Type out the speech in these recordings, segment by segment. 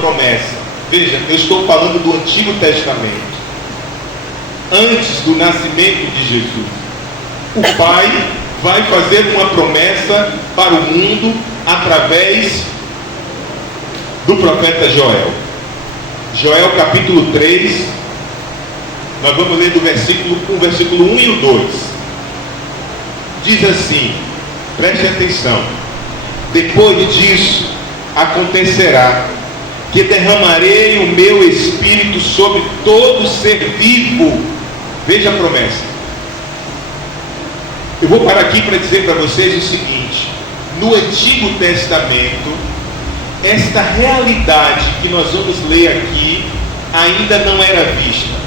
promessa. Veja, eu estou falando do Antigo Testamento. Antes do nascimento de Jesus, o Pai vai fazer uma promessa para o mundo através do profeta Joel. Joel capítulo 3, nós vamos ler do versículo 1 e o 2. Diz assim, preste atenção: depois disso acontecerá que derramarei o meu espírito sobre todo ser vivo. Veja a promessa. Eu vou parar aqui para dizer para vocês o seguinte: no Antigo Testamento, esta realidade que nós vamos ler aqui ainda não era vista.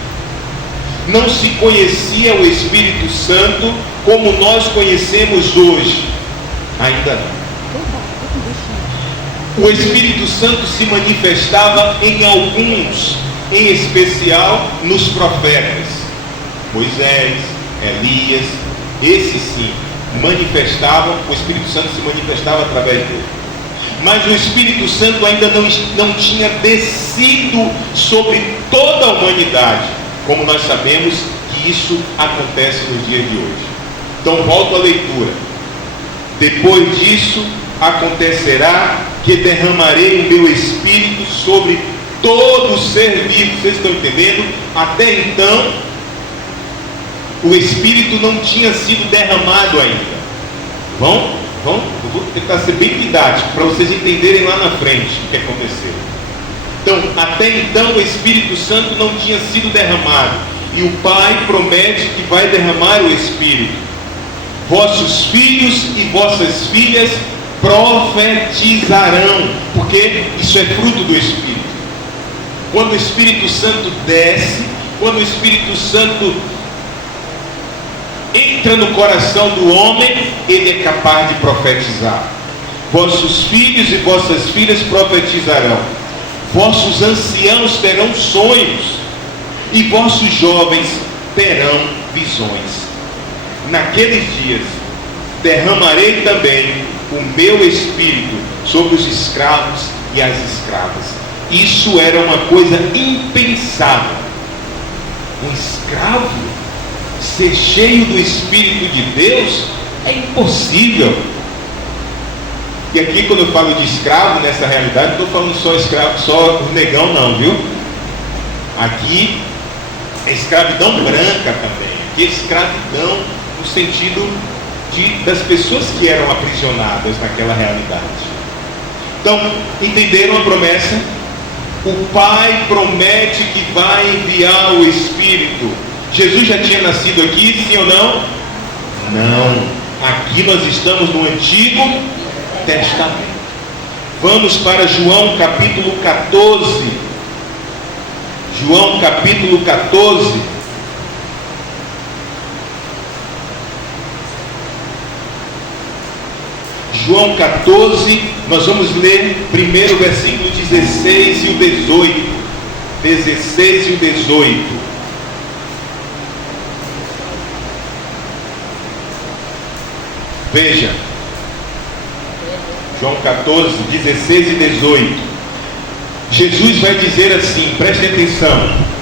Não se conhecia o Espírito Santo como nós conhecemos hoje. Ainda não. O Espírito Santo se manifestava em alguns, em especial nos profetas. Moisés, Elias, esses sim, manifestavam, o Espírito Santo se manifestava através dele. Mas o Espírito Santo ainda não tinha descido sobre toda a humanidade, como nós sabemos que isso acontece nos dias de hoje. Então volto à leitura. Depois disso acontecerá que derramarei o meu espírito sobre todo ser vivo. Vocês estão entendendo? Até então, o espírito não tinha sido derramado ainda. Eu vou tentar ser bem didático para vocês entenderem lá na frente o que aconteceu. Então, até então o Espírito Santo não tinha sido derramado, e o Pai promete que vai derramar o Espírito. Vossos filhos e vossas filhas profetizarão, porque isso é fruto do Espírito. Quando o Espírito Santo desce, quando o Espírito Santo entra no coração do homem, ele é capaz de profetizar. Vossos filhos e vossas filhas profetizarão, vossos anciãos terão sonhos, e vossos jovens terão visões. Naqueles dias derramarei também o meu espírito sobre os escravos e as escravas. Isso era uma coisa impensável. Um escravo ser cheio do Espírito de Deus é impossível. E aqui, quando eu falo de escravo, nessa realidade, não estou falando só escravo, só o negão não, viu? Aqui é escravidão branca também. Aqui é escravidão no sentido das pessoas que eram aprisionadas naquela realidade. Então, entenderam a promessa? O Pai promete que vai enviar o Espírito. Jesus já tinha nascido aqui, sim ou não? Não. Aqui nós estamos no Antigo Testamento. Vamos para João capítulo 14. João capítulo 14. João 14, nós vamos ler primeiro o versículo 16 e o 18. 16 e o 18. Veja, João 14, 16 e 18. Jesus vai dizer assim, preste atenção.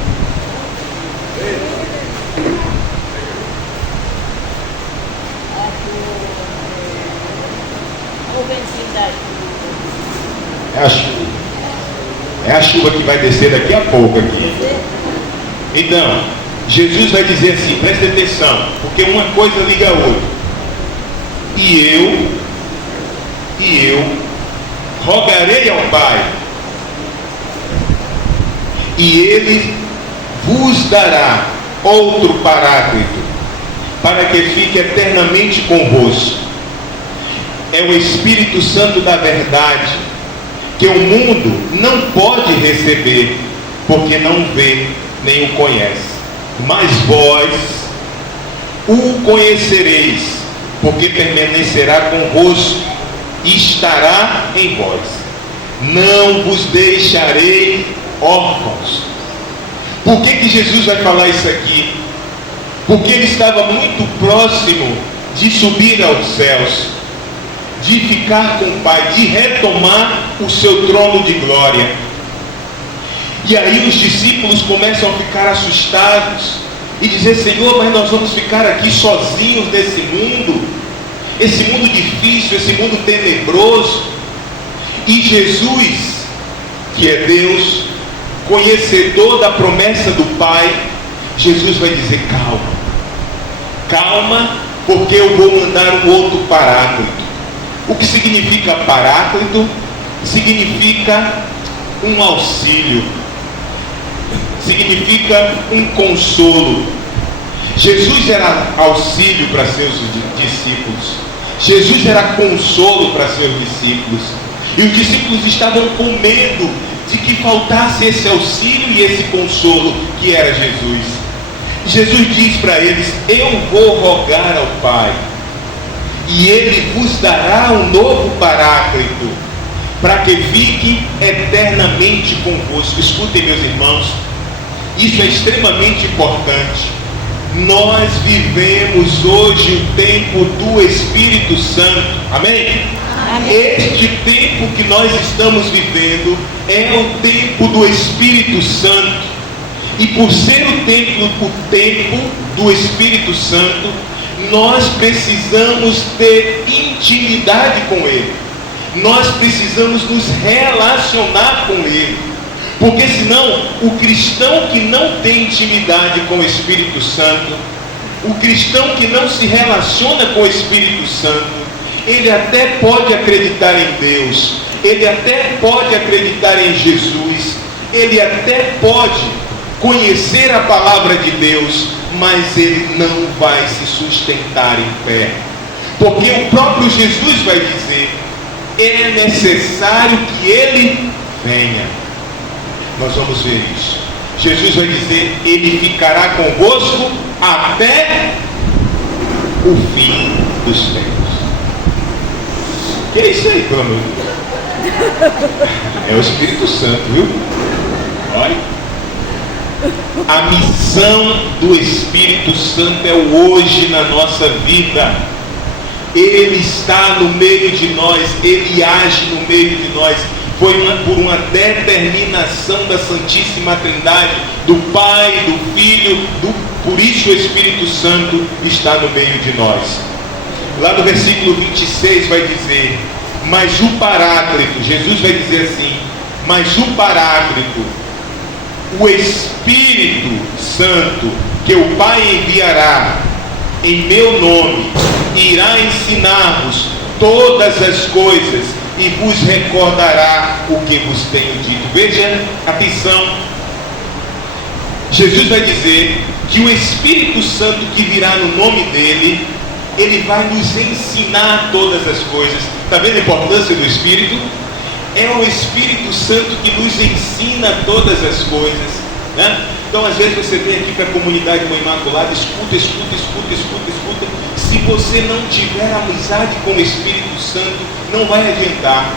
É a chuva que vai descer daqui a pouco aqui. Então, Jesus vai dizer assim, preste atenção, porque uma coisa liga a outra. E eu rogarei ao Pai, e Ele vos dará outro Paráclito, para que fique eternamente convosco. É o Espírito Santo da verdade, que o mundo não pode receber, porque não vê nem o conhece. Mas vós o conhecereis, porque permanecerá convosco e estará em vós. Não vos deixarei órfãos. Por que Jesus vai falar isso aqui? Porque ele estava muito próximo de subir aos céus, de ficar com o Pai, de retomar o seu trono de glória. E aí os discípulos começam a ficar assustados e dizer: Senhor, mas nós vamos ficar aqui sozinhos nesse mundo, esse mundo difícil, esse mundo tenebroso. E Jesus, que é Deus, conhecedor da promessa do Pai, Jesus vai dizer: calma, calma, porque eu vou mandar um outro paráclito. O que significa paráclito? Significa um auxílio, significa um consolo. Jesus era auxílio para seus discípulos, Jesus era consolo para seus discípulos, e os discípulos estavam com medo de que faltasse esse auxílio e esse consolo que era Jesus. Jesus diz para eles: eu vou rogar ao Pai, e Ele vos dará um novo paráclito, para que fique eternamente convosco. Escutem, meus irmãos, isso é extremamente importante. Nós vivemos hoje o tempo do Espírito Santo. Amém? Amém. Este tempo que nós estamos vivendo é o tempo do Espírito Santo. E por ser o tempo do Espírito Santo, nós precisamos ter intimidade com Ele. Nós precisamos nos relacionar com Ele. Porque senão, o cristão que não tem intimidade com o Espírito Santo, o cristão que não se relaciona com o Espírito Santo, ele até pode acreditar em Deus, ele até pode acreditar em Jesus, ele até pode conhecer a palavra de Deus, mas ele não vai se sustentar em pé. Porque o próprio Jesus vai dizer: é necessário que Ele venha. Nós vamos ver isso. Jesus vai dizer: Ele ficará convosco até o fim dos tempos. Que é isso aí, pelo amor de Deus? É o Espírito Santo, viu? Olha. A missão do Espírito Santo é o hoje na nossa vida. Ele está no meio de nós, Ele age no meio de nós. Foi por uma determinação da Santíssima Trindade, do Pai, do Filho, por isso o Espírito Santo está no meio de nós. Lá no versículo 26 vai dizer: mas o Paráclito, Jesus vai dizer assim: mas o Paráclito, o Espírito Santo, que o Pai enviará em meu nome, irá ensinar-vos todas as coisas e vos recordará o que vos tenho dito. Veja, atenção, Jesus vai dizer que o Espírito Santo que virá no nome dele, ele vai nos ensinar todas as coisas. Está vendo a importância do Espírito? É o Espírito Santo que nos ensina todas as coisas, né? Então, às vezes você vem aqui para a comunidade Mãe Imaculada, escuta. Se você não tiver amizade com o Espírito Santo, não vai adiantar.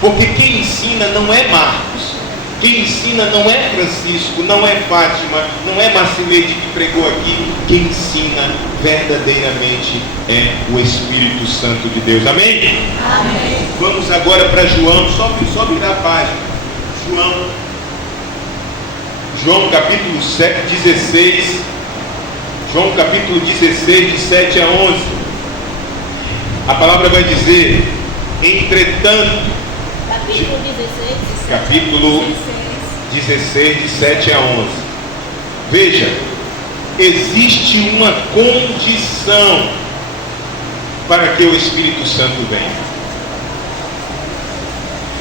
Porque quem ensina não é Marcos, quem ensina não é Francisco, não é Fátima, não é Marcileide que pregou aqui. Quem ensina verdadeiramente é o Espírito Santo de Deus. Amém? Amém. Vamos agora para João, só virar a página. João capítulo 16, João capítulo 16, de 7 a 11. A palavra vai dizer: entretanto, capítulo 16, de 7 a 11. Veja, existe uma condição para que o Espírito Santo venha.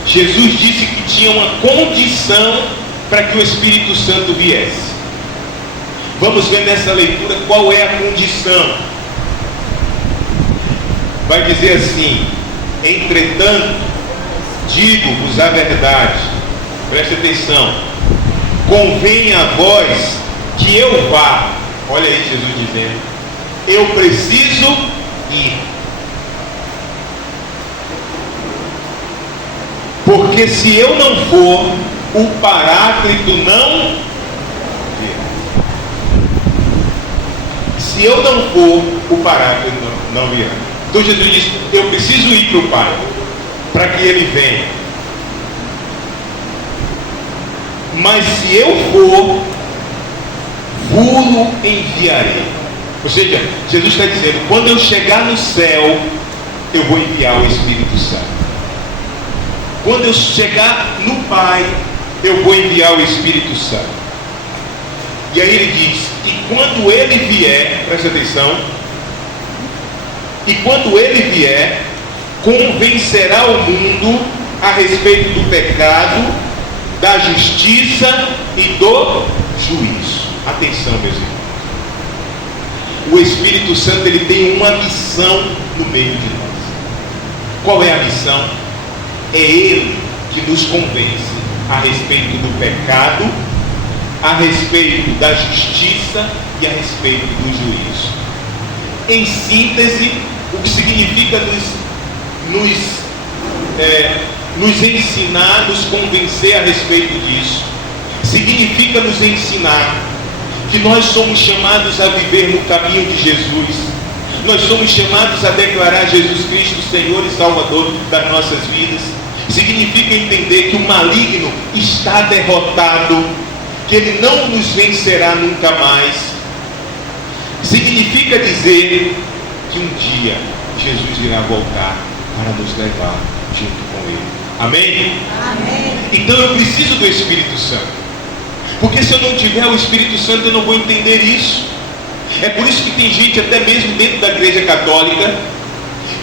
Jesus disse que tinha uma condição para que o Espírito Santo viesse. Vamos ver nessa leitura qual é a condição. Vai dizer assim: entretanto, digo-vos a verdade. Preste atenção. Convém a vós que eu vá. Olha aí Jesus dizendo: eu preciso ir. Porque se eu não for, o Paráclito não virá. Se eu não for, o Paráclito não virá. Então Jesus disse: eu preciso ir para o Pai, para que Ele venha. mas se eu for, vou enviarei. Ou seja, Jesus está dizendo, quando eu chegar no céu, eu vou enviar o Espírito Santo. Quando eu chegar no Pai, eu vou enviar o Espírito Santo. E aí ele diz, e quando ele vier, presta atenção, e quando ele vier, convencerá o mundo a respeito do pecado, da justiça e do juízo. Atenção, meus irmãos. O Espírito Santo, ele tem uma missão no meio de nós. Qual é a missão? É ele que nos convence a respeito do pecado, a respeito da justiça e a respeito do juízo. Em síntese, o que significa nos ensinar, nos convencer a respeito disso, significa nos ensinar que nós somos chamados a viver no caminho de Jesus. Nós somos chamados a declarar Jesus Cristo Senhor e Salvador das nossas vidas. Significa entender que o maligno está derrotado, que ele não nos vencerá nunca mais. Significa dizer que um dia Jesus irá voltar para nos levar junto com ele. Amém? Amém. Então eu preciso do Espírito Santo. Porque se eu não tiver o Espírito Santo, eu não vou entender isso. É por isso que tem gente, até mesmo dentro da igreja católica,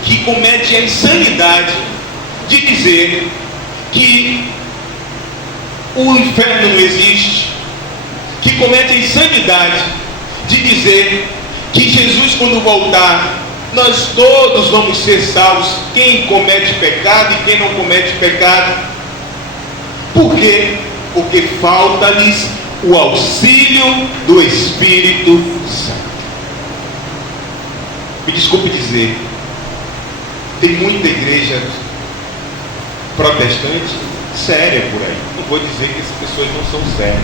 que comete a insanidade de dizer que o inferno não existe, que comete a insanidade de dizer que Jesus, quando voltar, nós todos vamos ser salvos, quem comete pecado e quem não comete pecado. Por quê? Porque falta-lhes o auxílio do Espírito Santo. Me desculpe dizer, tem muita igreja protestante séria por aí. Não vou dizer que essas pessoas não são sérias,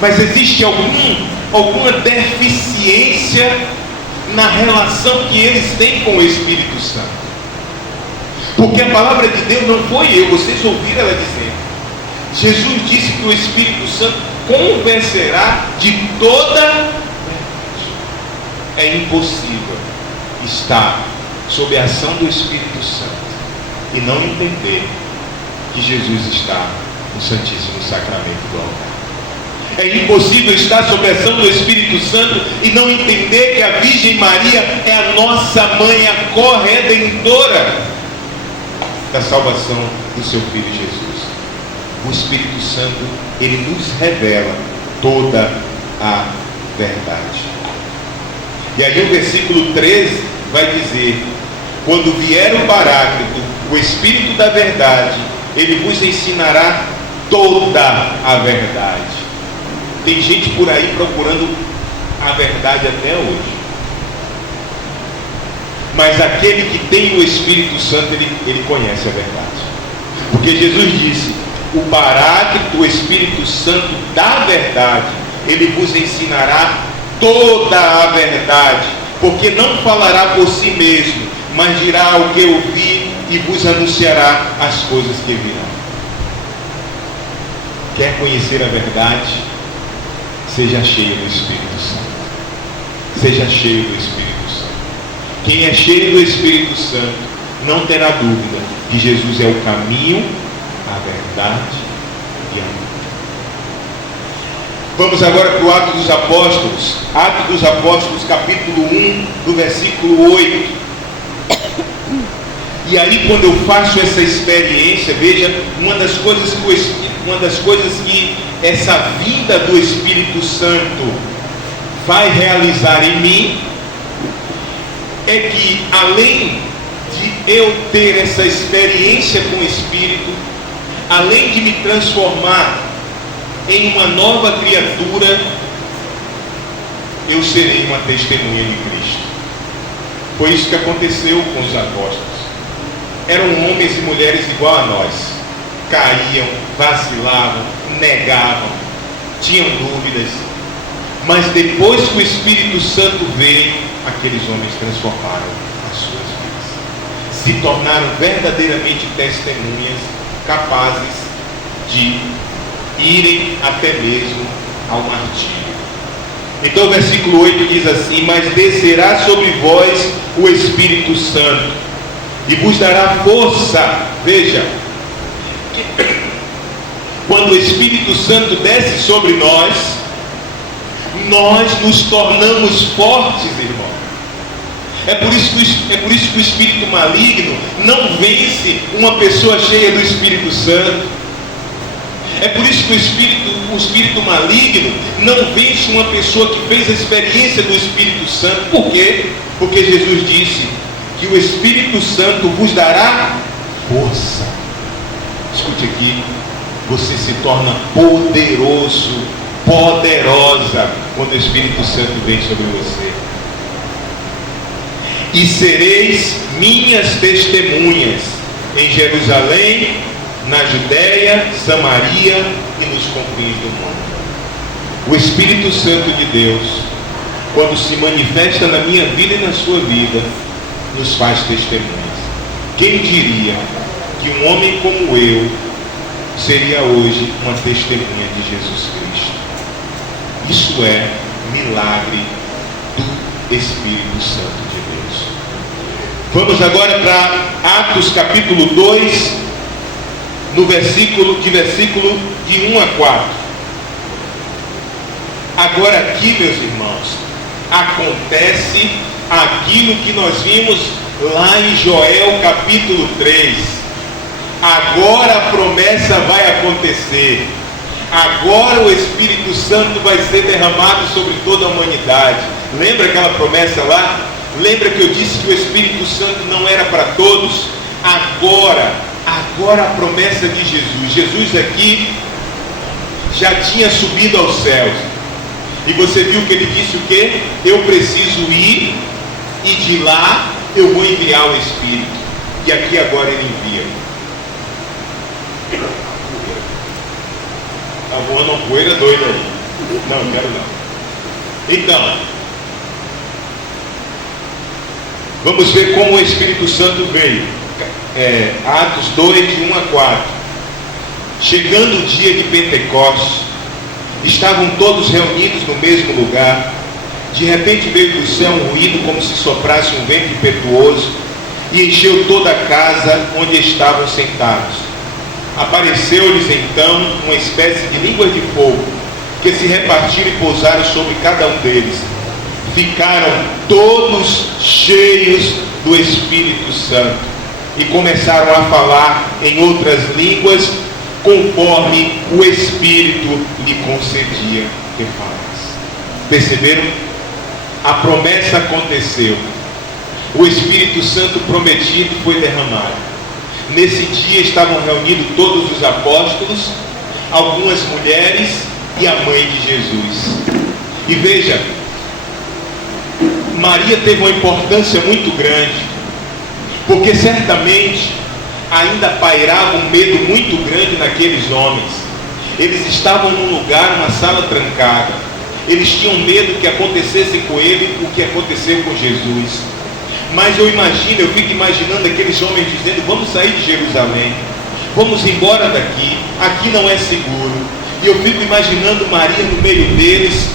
mas existe alguma deficiência na relação que eles têm com o Espírito Santo. Porque a palavra de Deus não foi eu, vocês ouviram ela dizer. Jesus disse que o Espírito Santo convencerá de toda verdade. É impossível estar sob a ação do Espírito Santo e não entender que Jesus está no Santíssimo Sacramento do altar. É impossível estar sob a ação do Espírito Santo e não entender que a Virgem Maria é a nossa mãe, a corredentora da salvação do seu Filho Jesus. O Espírito Santo, ele nos revela toda a verdade. E aí o versículo 13 vai dizer: quando vier o Paráclito, o Espírito da verdade, ele vos ensinará toda a verdade. Tem gente por aí procurando a verdade até hoje. Mas aquele que tem o Espírito Santo, ele conhece a verdade. Porque Jesus disse: o Paráclito, o Espírito Santo da verdade, ele vos ensinará toda a verdade, porque não falará por si mesmo, mas dirá o que ouvir e vos anunciará as coisas que virão. Quer conhecer a verdade? Seja cheio do Espírito Santo. Seja cheio do Espírito Santo. Quem é cheio do Espírito Santo não terá dúvida que Jesus é o caminho, a verdade e a vida. Vamos agora para o Atos dos Apóstolos. Atos dos Apóstolos, capítulo 1, do versículo 8. E aí, quando eu faço essa experiência, veja, uma das coisas que essa vida do Espírito Santo vai realizar em mim é que, além de eu ter essa experiência com o Espírito, além de me transformar em uma nova criatura, eu serei uma testemunha de Cristo. Foi isso que aconteceu com os apóstolos. Eram homens e mulheres igual a nós. Caíam, vacilavam, negavam, tinham dúvidas. Mas depois que o Espírito Santo veio, aqueles homens transformaram as suas vidas. Se tornaram verdadeiramente testemunhas capazes de irem até mesmo ao martírio. Então o versículo 8 diz assim: mas descerá sobre vós o Espírito Santo e vos dará força. Veja, quando o Espírito Santo desce sobre nós nos tornamos fortes, irmão. É por isso que o espírito maligno não vence uma pessoa cheia do Espírito Santo. É por isso que o espírito maligno não vence uma pessoa que fez a experiência do Espírito Santo. Por quê? Porque Jesus disse que o Espírito Santo vos dará força. Escute aqui, você se torna poderoso, poderosa, quando o Espírito Santo vem sobre você. E sereis minhas testemunhas em Jerusalém, na Judéia, Samaria e nos confins do mundo. O Espírito Santo de Deus, quando se manifesta na minha vida e na sua vida, nos faz testemunhas. Quem diria que um homem como eu seria hoje uma testemunha de Jesus Cristo? Isso é milagre do Espírito Santo de Deus. Vamos agora para Atos capítulo 2, no versículo de 1 a 4. Agora aqui, meus irmãos, acontece aquilo que nós vimos lá em Joel capítulo 3. Agora a promessa vai acontecer. Agora o Espírito Santo vai ser derramado sobre toda a humanidade. Lembra aquela promessa lá? Lembra que eu disse que o Espírito Santo não era para todos? Agora a promessa de Jesus. Jesus aqui já tinha subido aos céus. E você viu que ele disse o quê? Eu preciso ir e de lá eu vou enviar o Espírito. E aqui agora ele envia. Tá voando uma poeira doida aí. Não, quero não. Então, vamos ver como o Espírito Santo veio. Atos 2, de 1 a 4. Chegando o dia de Pentecostes, estavam todos reunidos no mesmo lugar. De repente veio do céu um ruído como se soprasse um vento impetuoso e encheu toda a casa onde estavam sentados. Apareceu-lhes então uma espécie de línguas de fogo, que se repartiram e pousaram sobre cada um deles. Ficaram todos cheios do Espírito Santo e começaram a falar em outras línguas, conforme o Espírito lhe concedia que falasse. Perceberam? A promessa aconteceu. O Espírito Santo prometido foi derramado. Nesse dia estavam reunidos todos os apóstolos, algumas mulheres e a mãe de Jesus. E veja, Maria teve uma importância muito grande, porque certamente ainda pairava um medo muito grande naqueles homens. Eles estavam num lugar, numa sala trancada. Eles tinham medo que acontecesse com ele o que aconteceu com Jesus. Mas eu fico imaginando aqueles homens dizendo: vamos sair de Jerusalém, vamos embora daqui, aqui não é seguro. E eu fico imaginando Maria no meio deles,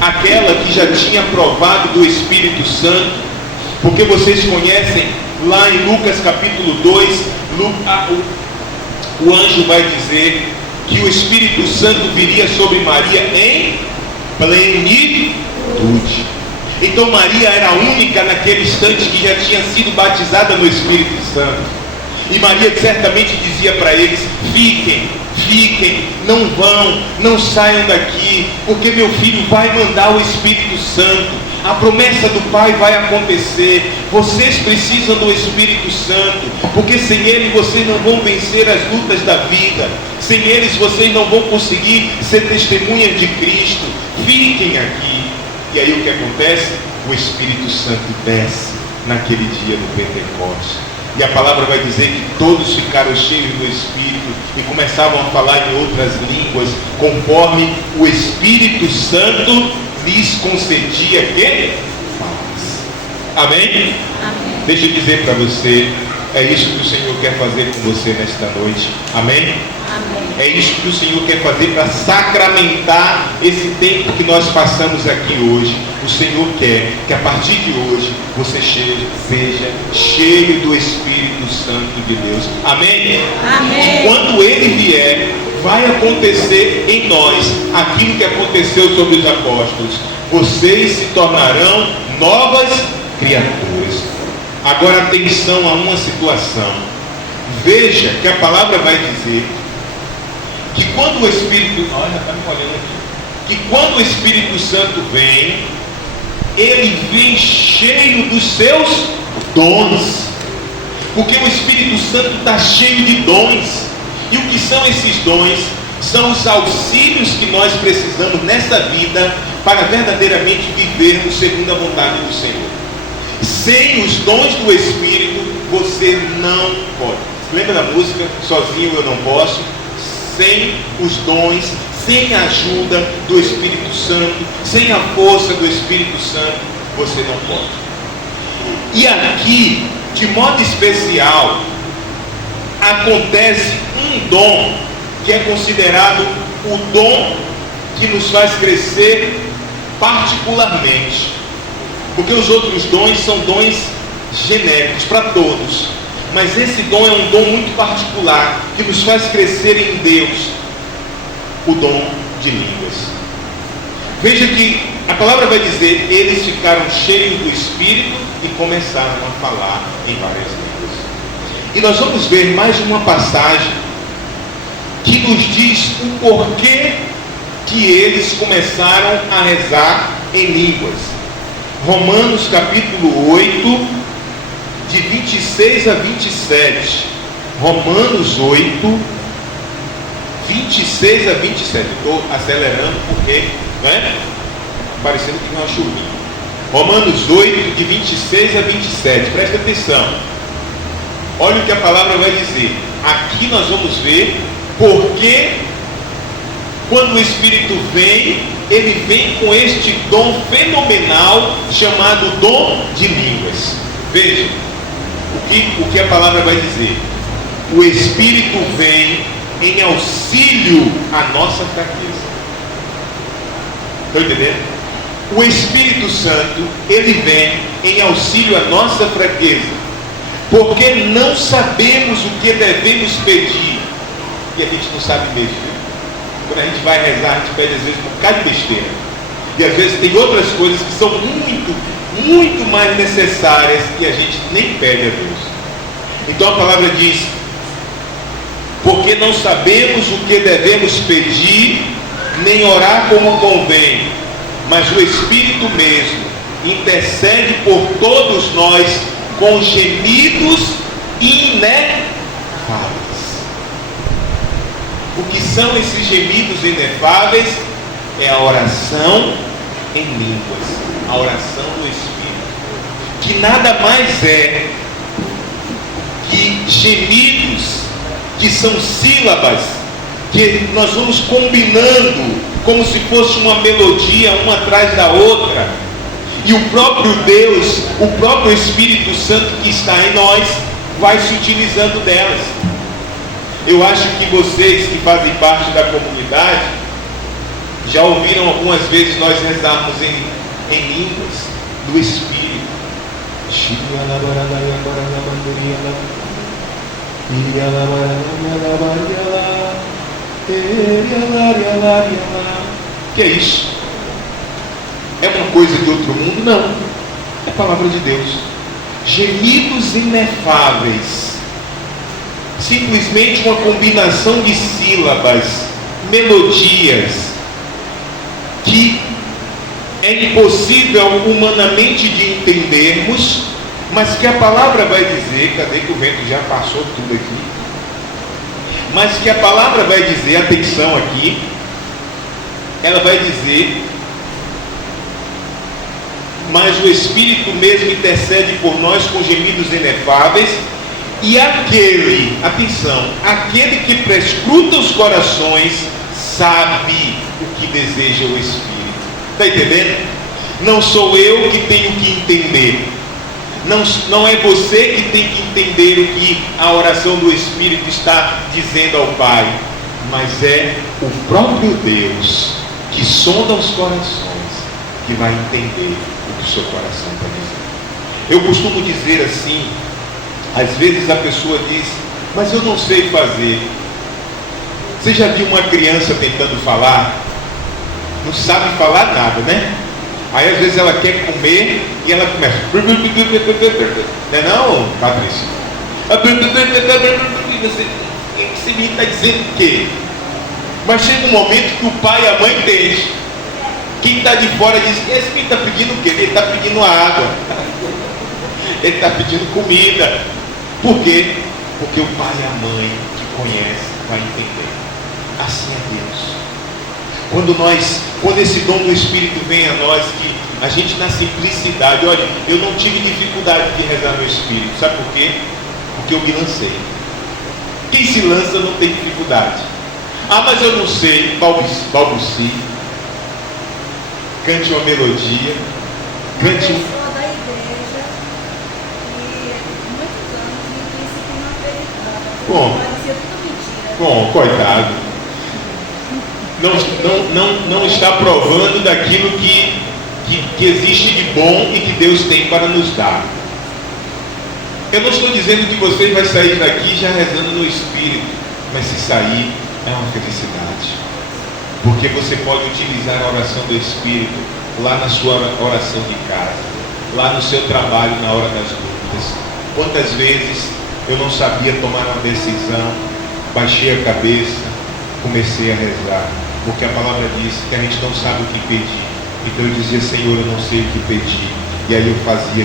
aquela que já tinha provado do Espírito Santo, porque vocês conhecem lá em Lucas capítulo 2, o anjo vai dizer que o Espírito Santo viria sobre Maria em plenitude. Então Maria era a única naquele instante que já tinha sido batizada no Espírito Santo. E Maria certamente dizia para eles: fiquem, não saiam daqui, porque meu filho vai mandar o Espírito Santo. A promessa do Pai vai acontecer. Vocês precisam do Espírito Santo, porque sem ele vocês não vão vencer as lutas da vida. Sem eles vocês não vão conseguir ser testemunhas de Cristo. Fiquem aqui. E aí o que acontece? O Espírito Santo desce naquele dia do Pentecostes. E a palavra vai dizer que todos ficaram cheios do Espírito e começavam a falar em outras línguas, conforme o Espírito Santo lhes concedia que falasse. Amém? Amém. Deixa eu dizer para você, É isso que o Senhor quer fazer com você nesta noite. Amém? Amém. É isso que o Senhor quer fazer para sacramentar esse tempo que nós passamos aqui hoje. O Senhor quer que a partir de hoje você seja cheio do Espírito Santo de Deus. Amém? Amém. E quando Ele vier, vai acontecer em nós aquilo que aconteceu sobre os apóstolos. Vocês se tornarão novas criaturas. Agora atenção a uma situação. Veja que a palavra vai dizer que quando o Espírito... Olha, está me olhando aqui. Que quando o Espírito Santo vem, ele vem cheio dos seus dons. Porque o Espírito Santo está cheio de dons. E o que são esses dons? São os auxílios que nós precisamos nessa vida para verdadeiramente vivermos segundo a vontade do Senhor. Sem os dons do Espírito, você não pode. Lembra da música? Sozinho eu não posso. Sem os dons, sem a ajuda do Espírito Santo, sem a força do Espírito Santo, você não pode. E aqui, de modo especial, acontece um dom que é considerado o dom que nos faz crescer particularmente. Porque os outros dons são dons genéricos para todos. Mas esse dom é um dom muito particular, que nos faz crescer em Deus. O dom de línguas. Veja que a palavra vai dizer, eles ficaram cheios do Espírito e começaram a falar em várias línguas. E nós vamos ver mais uma passagem que nos diz o porquê que eles começaram a rezar em línguas. Romanos capítulo 8, de 26 a 27. Romanos 8, 26 a 27. Estou acelerando porque, não é? Parecendo que não é uma chuvinha. Romanos 8, de 26 a 27. Presta atenção. Olha o que a palavra vai dizer. Aqui nós vamos ver porque quando o Espírito vem, ele vem com este dom fenomenal chamado dom de línguas. Veja o que a palavra vai dizer. O Espírito vem em auxílio à nossa fraqueza. Estão entendendo? O Espírito Santo, ele vem em auxílio à nossa fraqueza, porque não sabemos o que devemos pedir, e a gente não sabe mesmo. Quando a gente vai rezar, a gente pede às vezes um bocado de besteira, e às vezes tem outras coisas que são muito mais necessárias e a gente nem pede a Deus. Então a palavra diz, porque não sabemos o que devemos pedir, nem orar como convém, mas o Espírito mesmo intercede por todos nós com gemidos inefáveis. O que são esses gemidos inefáveis? É a oração em línguas, a oração do Espírito, que nada mais é que gemidos, que são sílabas, que nós vamos combinando, como se fosse uma melodia, uma atrás da outra, e o próprio Deus, o próprio Espírito Santo que está em nós, vai se utilizando delas. Eu acho que vocês que fazem parte da comunidade, já ouviram algumas vezes nós rezarmos em línguas do Espírito. Que é isso? É uma coisa de outro mundo? Não. É a palavra de Deus. Gemidos inefáveis. Simplesmente uma combinação de sílabas, melodias, que é impossível humanamente de entendermos, mas que a palavra vai dizer, cadê que o vento já passou tudo aqui? Mas que a palavra vai dizer, atenção aqui, ela vai dizer, mas o Espírito mesmo intercede por nós com gemidos inefáveis, e aquele, atenção, aquele que prescruta os corações, sabe o que deseja o Espírito. Está entendendo? Não sou eu que tenho que entender. Não é você que tem que entender o que a oração do Espírito está dizendo ao Pai, mas é o próprio Deus que sonda os corações, que vai entender o que o seu coração está dizendo. Eu costumo dizer assim, às vezes a pessoa diz, mas eu não sei fazer. Você já viu uma criança tentando falar? Não sabe falar nada, né? Aí às vezes ela quer comer e ela começa. Não é não, Patrícia? Esse menino está dizendo o quê? Mas chega um momento que o pai e a mãe entendem. Quem está de fora diz, esse menino está pedindo o quê? Ele está pedindo água. Ele está pedindo comida. Por quê? Porque o pai e a mãe que conhece vai entender. Assim é Deus. Quando esse dom do Espírito vem a nós, que a gente na simplicidade, olha, eu não tive dificuldade de rezar no Espírito, sabe por quê? Porque eu me lancei. Quem se lança não tem dificuldade. Ah, mas eu não sei, balbucie, cante uma melodia, cante um... pessoa da igreja que muitos anos no princípio não acreditava. Bom. Parecia tudo mentira. Bom, coitado. Não está provando daquilo que existe de bom e que Deus tem para nos dar. Eu não estou dizendo que você vai sair daqui já rezando no Espírito, mas se sair é uma felicidade, porque você pode utilizar a oração do Espírito lá na sua oração de casa, lá no seu trabalho, na hora das dúvidas. Quantas vezes eu não sabia tomar uma decisão, baixei a cabeça, comecei a rezar, porque a palavra diz que a gente não sabe o que pedir. Então eu dizia, Senhor, eu não sei o que pedir. E aí eu fazia,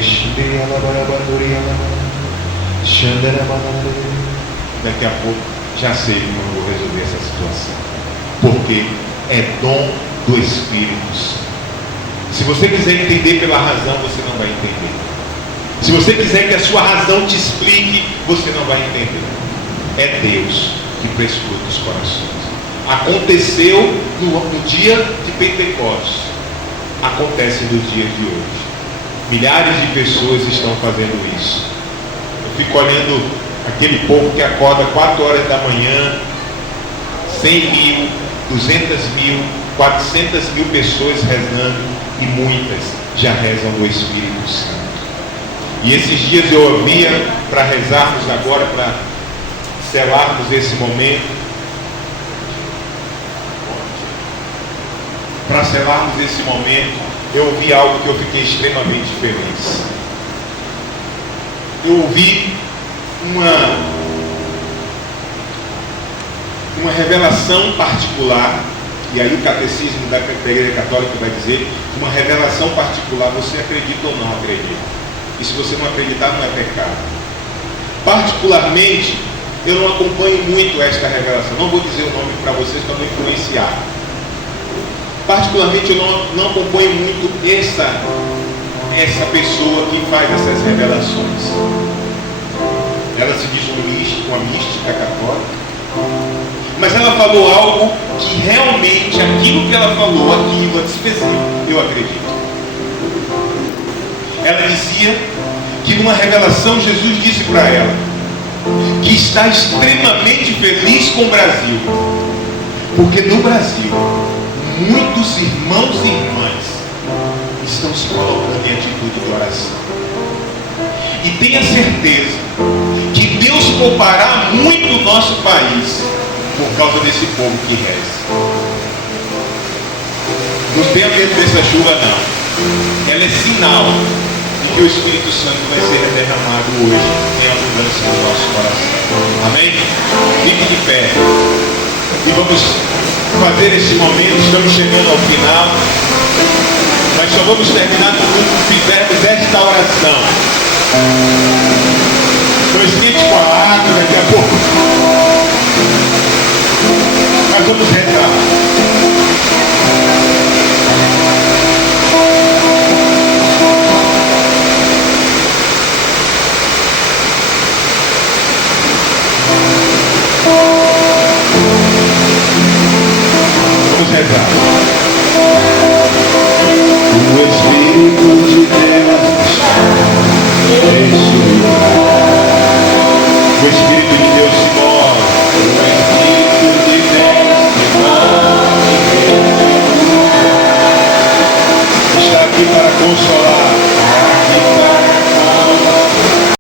daqui a pouco já sei como eu vou resolver essa situação, porque é dom do Espírito Santo. Se você quiser entender pela razão, você não vai entender. Se você quiser que a sua razão te explique, você não vai entender. É Deus que prescruta os corações. Aconteceu no dia de Pentecostes, acontece nos dias de hoje. Milhares de pessoas estão fazendo isso. Eu fico olhando aquele povo que acorda 4 horas da manhã, 100 mil, 200 mil, 400 mil pessoas rezando, e muitas já rezam no Espírito Santo. E esses dias eu ouvia, para rezarmos agora, para selarmos esse momento, eu ouvi algo que eu fiquei extremamente feliz. Eu ouvi uma revelação particular, e aí o catecismo da Igreja Católica vai dizer, uma revelação particular, você acredita ou não acredita. E se você não acreditar, não é pecado. Particularmente, eu não acompanho muito esta revelação, não vou dizer o nome para vocês para não influenciar. Particularmente, eu não acompanho muito essa pessoa que faz essas revelações. Ela se diz uma mística católica, mas ela falou algo que realmente, aquilo que ela falou, aquilo a desfezeu, eu acredito. Ela dizia que numa revelação Jesus disse para ela que está extremamente feliz com o Brasil, porque no Brasil muitos irmãos e irmãs estão se colocando em atitude de oração. E tenha certeza que Deus poupará muito o nosso país por causa desse povo que reza. Não tenha medo dessa chuva, não. Ela é sinal de que o Espírito Santo vai ser derramado hoje em abundância no nosso coração. Amém? Fique de pé. E vamos fazer esse momento. Estamos chegando ao final, mas só vamos terminar quando fizermos esta oração. Não esquente com a água daqui a pouco. Nós vamos rezar. Vamos rezar. O Espírito de Deus está está aqui para consolar.